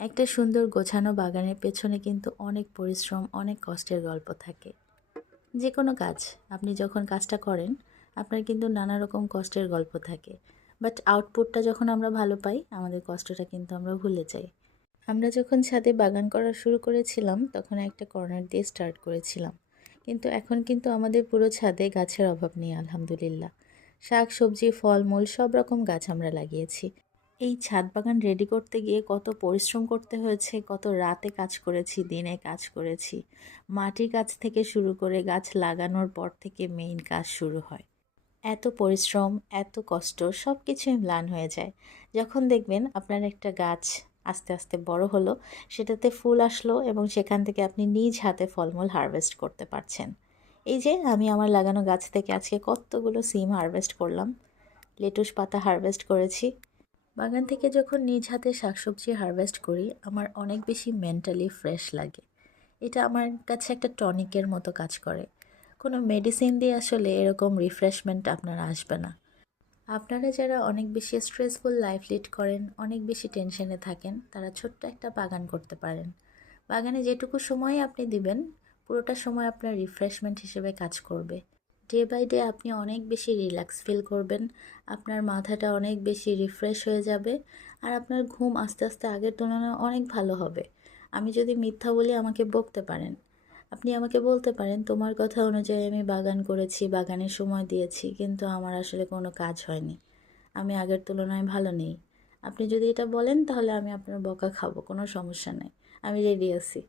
একটা সুন্দর গোছানো বাগানের পেছনে কিন্তু অনেক পরিশ্রম, অনেক কষ্টের গল্প থাকে। যে কোনো কাজ আপনি যখন কাজটা করেন, আপনার কিন্তু নানা রকম কষ্টের গল্প থাকে। বাট আউটপুটটা যখন আমরা ভালো পাই, আমাদের কষ্টটা কিন্তু আমরা ভুলে যাই। আমরা যখন ছাদে বাগান করা শুরু করেছিলাম, তখন একটা কর্নার দিয়ে স্টার্ট করেছিলাম। কিন্তু এখন কিন্তু আমাদের পুরো ছাদে গাছের অভাব নেই, আলহামদুলিল্লাহ। শাক সবজি ফলমূল সব রকম গাছ আমরা লাগিয়েছি। এই ছাদ বাগান রেডি করতে গিয়ে কত পরিশ্রম করতে হয়েছে, কত রাতে কাজ করেছি, দিনে কাজ করেছি। মাটির কাজ থেকে শুরু করে গাছ লাগানোর পর থেকে মেইন কাজ শুরু হয়। এত পরিশ্রম, এত কষ্ট সব কিছুই ম্লান হয়ে যায় যখন দেখবেন আপনার একটা গাছ আস্তে আস্তে বড় হলো, সেটাতে ফুল আসলো এবং সেখান থেকে আপনি নিজ হাতে ফলমূল হারভেস্ট করতে পারছেন। এই যে আমি আমার লাগানো গাছ থেকে আজকে কতগুলো সিম হারভেস্ট করলাম, লেটুস পাতা হারভেস্ট করেছি। বাগান থেকে যখন নিজ হাতে শাকসবজি হারভেস্ট করি, আমার অনেক বেশি মেন্টালি ফ্রেশ লাগে। এটা আমার কাছে একটা টনিকের মতো কাজ করে। কোনো মেডিসিন দিয়ে আসলে এরকম রিফ্রেশমেন্ট আপনার আসবে না। আপনারা যারা অনেক বেশি স্ট্রেসফুল লাইফ লিড করেন, অনেক বেশি টেনশনে থাকেন, তারা ছোট্ট একটা বাগান করতে পারেন। বাগানে যেটুকু সময় আপনি দিবেন, পুরোটা সময় আপনার রিফ্রেশমেন্ট হিসেবে কাজ করবে। ডে বাই ডে আপনি অনেক বেশি রিল্যাক্স ফিল করবেন, আপনার মাথাটা অনেক বেশি রিফ্রেশ হয়ে যাবে, আর আপনার ঘুম আস্তে আস্তে আগের তুলনায় অনেক ভালো হবে। আমি যদি মিথ্যা বলি আমাকে বকতে পারেন। আপনি আমাকে বলতে পারেন তোমার কথা অনুযায়ী আমি বাগান করেছি, বাগানে সময় দিয়েছি, কিন্তু আমার আসলে কোনো কাজ হয়নি, আমি আগের তুলনায় ভালো নেই। আপনি যদি এটা বলেন তাহলে আমি আপনার বকা খাবো, কোনো সমস্যা নেই, আমি রেডি আছি।